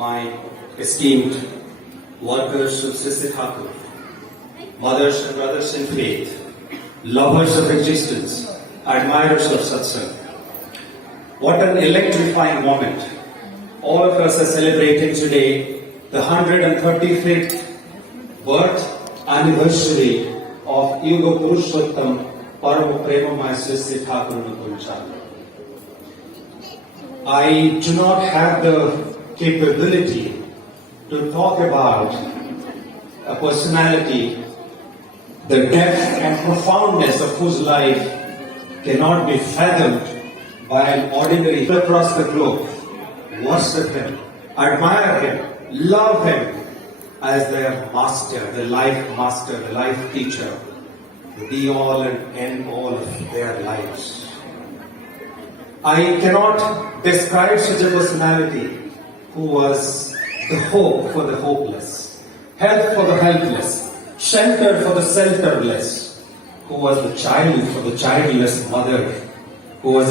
my esteemed workers of Sree Sree Thakur, mothers and brothers in faith, lovers of existence, admirers of satsang. What an electrifying moment. All of us are celebrating today the 135th birth anniversary of Yuga Purushottam Parama Premamaya Sree Sree Thakur Anukulchandra. I do not have the capability to talk about a personality, the depth and profoundness of whose life cannot be fathomed by an ordinary across the globe. Worship him, admire him, love him as their master, the life teacher, the be all and end all of their lives. I cannot describe such a personality who was the hope for the hopeless, help for the helpless, shelter for the shelterless, who was the child for the childless mother, who was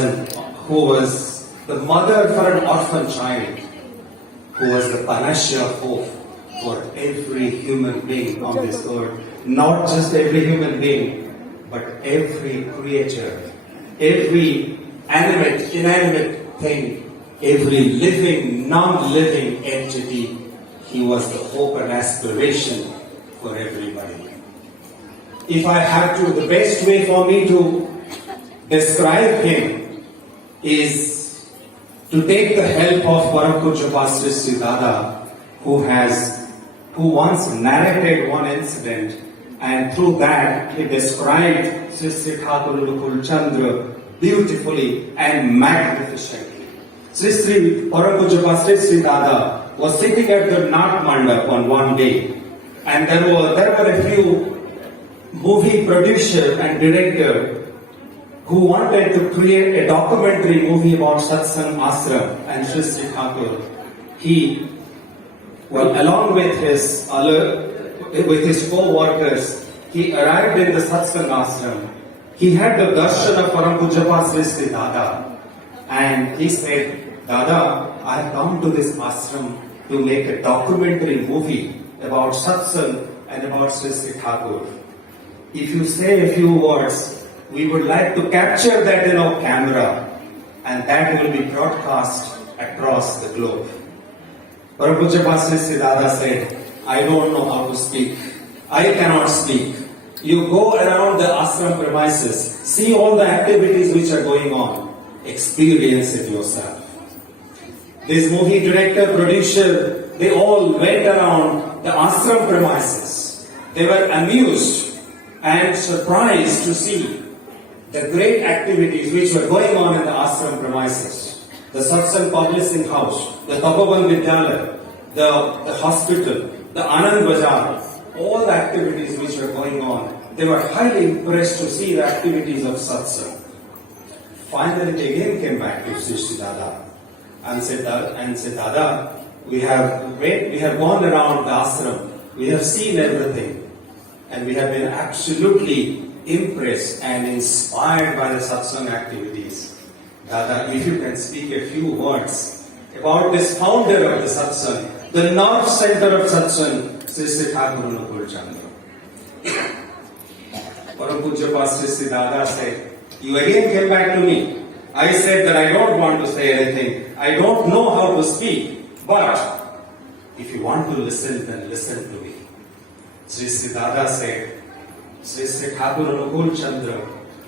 the mother for an orphan child, who was the panacea of hope for every human being on this earth. Not just every human being, but every creature, every animate, inanimate thing, every living, non-living entity. He was the hope and aspiration for everybody. If I have to, the best way for me to describe him is to take the help of Param Pujya Sree Sree Dada, who once narrated one incident, and through that he described Sree Sree Thakur Anukulchandra beautifully and magnificently. Sree Sree Param Pujya Sree Sree Dada was sitting at the Nat Mandap on one day, and there were a few movie producer and director who wanted to create a documentary movie about Satsang Ashram and Sree Sree Thakur. Along with his co-workers, he arrived in the Satsang Ashram. He had the darshan of Param Pujya Sree Sree Dada, and he said, "Dada, I have come to this ashram to make a documentary movie about Satsang and about Sree Sree Thakur. If you say a few words, we would like to capture that in our camera, and that will be broadcast across the globe." Param Pujya Sree Sree Dada said, "I don't know how to speak. I cannot speak. You go around the ashram premises, see all the activities which are going on, experience it yourself." This movie director, producer, they all went around the ashram premises. They were amused and surprised to see the great activities which were going on in the ashram premises. The Satsang Publishing House, the Tapovan Vidyalaya, the hospital, the Anand Bazaar, all the activities which were going on. They were highly impressed to see the activities of Satsang. Finally, they again came back to Sree Sree Dada and said, "Dada, we have gone around the ashram, we have seen everything, and we have been absolutely impressed and inspired by the Satsang activities. Dada, if you can speak a few words about this founder of the Satsang, the north center of Satsang, Sree Sree Thakur Anukulchandra." Param Pujya Sree Sree Dada said, "You again came back to me. I said that I don't want to say anything. I don't know how to speak. But if you want to listen, then listen to me." Sree Sree Dada said, "Sree Sree Thakur Anukulchandra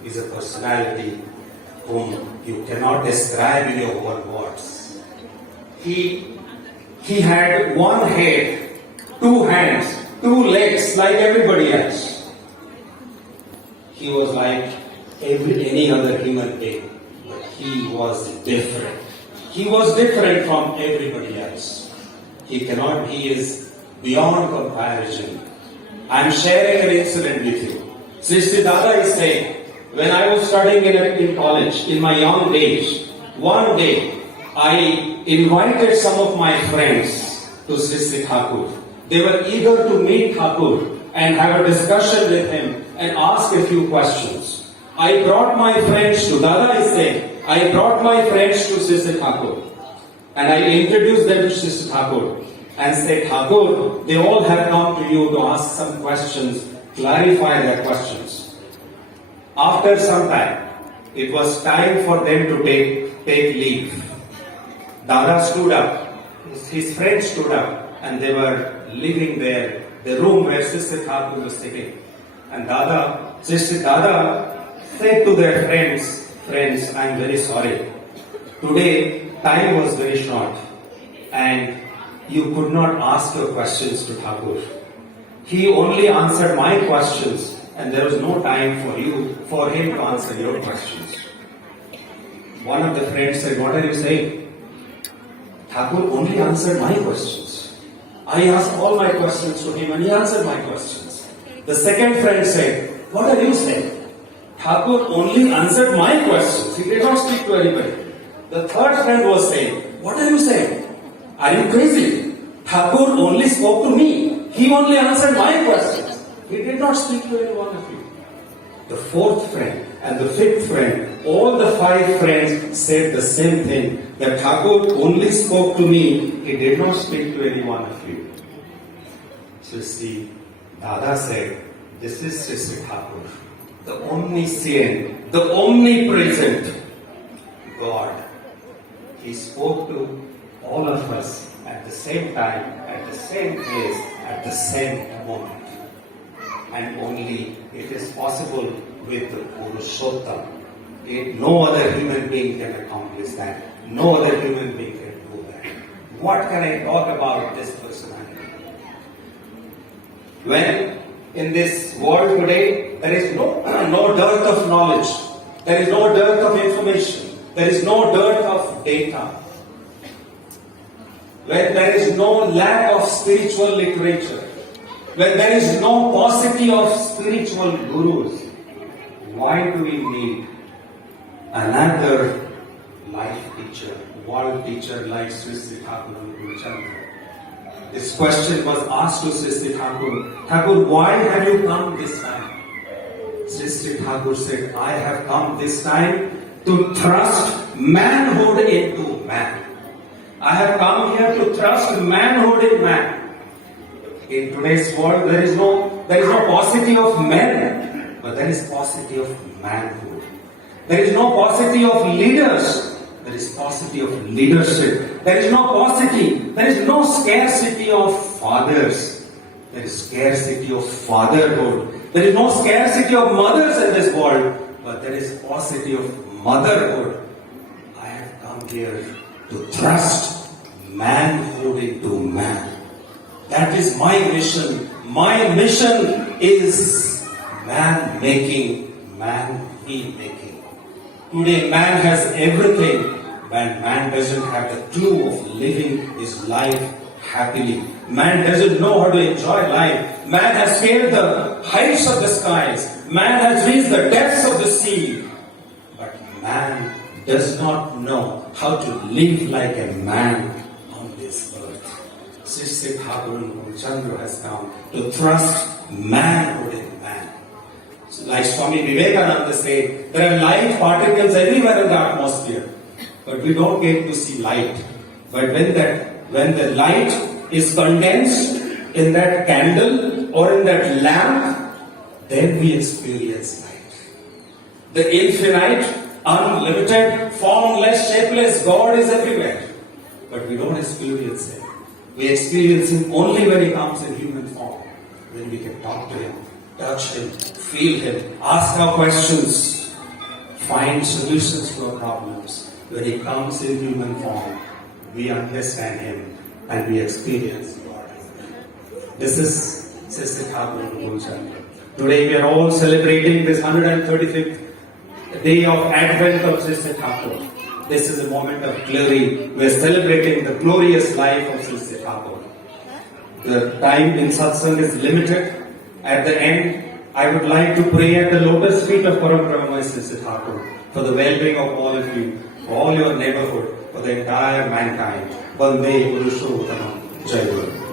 is a personality whom you cannot describe in your own words. He had one head, two hands, two legs like everybody else. He was like any other human being, but he was different. He was different from everybody else. He is beyond comparison. I am sharing an incident with you. Sree Sree Dada is saying, when I was studying in college, in my young days, one day I invited some of my friends to Sree Sree Thakur. They were eager to meet Thakur and have a discussion with him and ask a few questions. I brought my friends to, Dada is saying, I brought my friends to Sree Sree Thakur. And I introduced them to Sister Thakur and said, Thakur, they all have come to you to ask some questions, clarify their questions. After some time, it was time for them to take leave. Dada stood up, his friends stood up, and they were leaving the room where Sister Thakur was sitting. And Sister Dada said to their friends, I am very sorry. Today, time was very short and you could not ask your questions to Thakur. He only answered my questions and there was no time for him to answer your questions. One of the friends said, what are you saying? Thakur only answered my questions. I asked all my questions to him and he answered my questions. The second friend said, what are you saying? Thakur only answered my questions. He did not speak to anybody. The third friend was saying, what are you saying? Are you crazy? Thakur only spoke to me. He only answered my questions. He did not speak to any one of you. The fourth friend and the fifth friend, all the five friends said the same thing, that Thakur only spoke to me. He did not speak to any one of you. So see, Dada said, this is Sister Thakur, the omniscient, the omnipresent God. He spoke to all of us at the same time, at the same place, at the same moment. And only it is possible with the Purushottam. No other human being can accomplish that. No other human being can do that. What can I talk about this personality? When in this world today, there is no dearth of knowledge. There is no dearth of information. There is no dearth of data. When there is no lack of spiritual literature, when there is no paucity of spiritual gurus, why do we need another life teacher, world teacher like Sree Sree Thakur Anukulchandra? This question was asked to Sree Sree Thakur. Thakur, why have you come this time? Sree Sree Thakur said, I have come this time to thrust manhood into man. I have come here to thrust manhood in man. In today's world, there is no paucity of men, but there is paucity of manhood. There is no paucity of leaders. There is paucity of leadership. There is no paucity. There is no scarcity of fathers. There is scarcity of fatherhood. There is no scarcity of mothers in this world, but there is paucity of motherhood. I have come here to thrust manhood into man. That is my mission. My mission is man making, man he making. Today man has everything, but man doesn't have the clue of living his life happily. Man doesn't know how to enjoy life. Man has scaled the heights of the skies. Man has reached the depths of the sea. But man does not know how to live like a man on this earth. Sree Sree Thakur Anukulchandra has come to thrust manhood in man. So like Swami Vivekananda said, there are light particles everywhere in the atmosphere, but we don't get to see light. But when the light is condensed in that candle or in that lamp, then we experience light. The infinite, unlimited, formless, shapeless God is everywhere. But we don't experience Him. We experience Him only when He comes in human form. When we can talk to Him, touch Him, feel Him, ask our questions, find solutions to our problems. When He comes in human form, we understand Him and we experience God. This is Sree Sree Thakur Anukulchandra. Today we are all celebrating this 135th day of Advent of Sree Sree Thakur. This is a moment of glory. We are celebrating the glorious life of Sree Sree Thakur. The time in satsang is limited. At the end, I would like to pray at the lotus feet of Param Brahma Sree Sree Thakur for the well-being of all of you, for all your neighborhood, for the entire mankind. Vande Purushottam Jai Guru.